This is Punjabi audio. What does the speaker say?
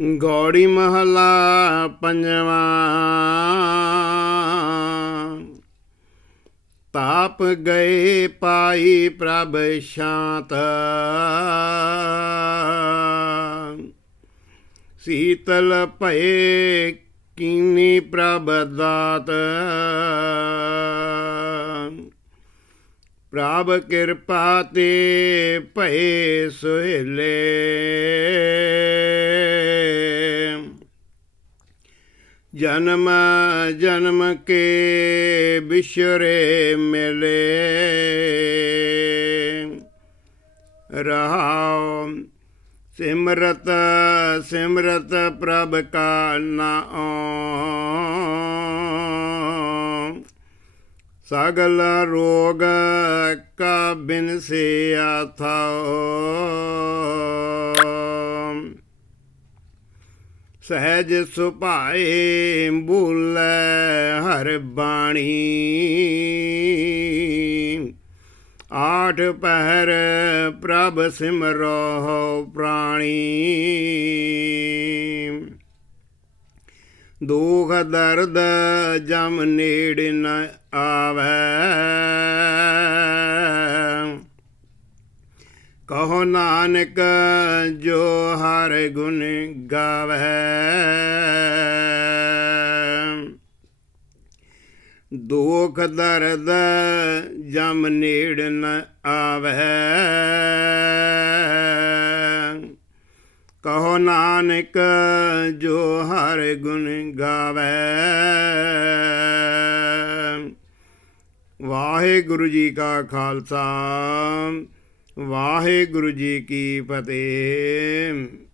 ਗੌੜੀ ਮਹਲਾ ਪੰਜਵਾਂ। ਤਾਪ ਗਏ ਪਾਈ ਪ੍ਰਭ ਸ਼ਾਂਤ। ਸੀਤਲ ਭਏ ਕੀਨੀ ਪ੍ਰਭ ਦਾਤ। ਪ੍ਰਭ ਕਿਰਪਾ ਤੇ ਭਏ ਸੁਹੇਲੇ। ਜਨਮ ਜਨਮ ਕੇ ਬਿਸ਼ਰੇ ਮਿਲੇ। ਰਹਾਉ ਸਿਮਰਤ ਸਿਮਰਤ ਪ੍ਰਭ ਕਾ ਨਾਮ ਸਗਲ ਰੋਗ ਕਾ ਬਿਨ ਸੇ ਆਥਾਓ ਸਹਿਜ ਸੁਭਾਏ ਬੋਲੇ ਹਰ ਬਾਣੀ। ਆਠ ਪਹਿਰ ਪ੍ਰਭ ਸਿਮਰੋ ਪ੍ਰਾਣੀ। ਦੁਖ ਦਰਦ ਜਮ ਨੇੜ ਨ ਆਵੈ। ਕਹੋ ਨਾਨਕ, ਜੋ ਹਰ ਗੁਣ ਗਾਵੈ ਦੁਖ ਦਰਦ ਜਮ ਨੇੜ ਨ ਆਵੈ ਕਹੋ ਨਾਨਕ, ਜੋ ਹਰ ਗੁਣ ਗਾਵੈ ਵਾਹਿਗੁਰੂ ਜੀ ਕਾ ਖਾਲਸਾ। ਵਾਹਿਗੁਰੂ ਜੀ ਕੀ ਫਤਿਹ।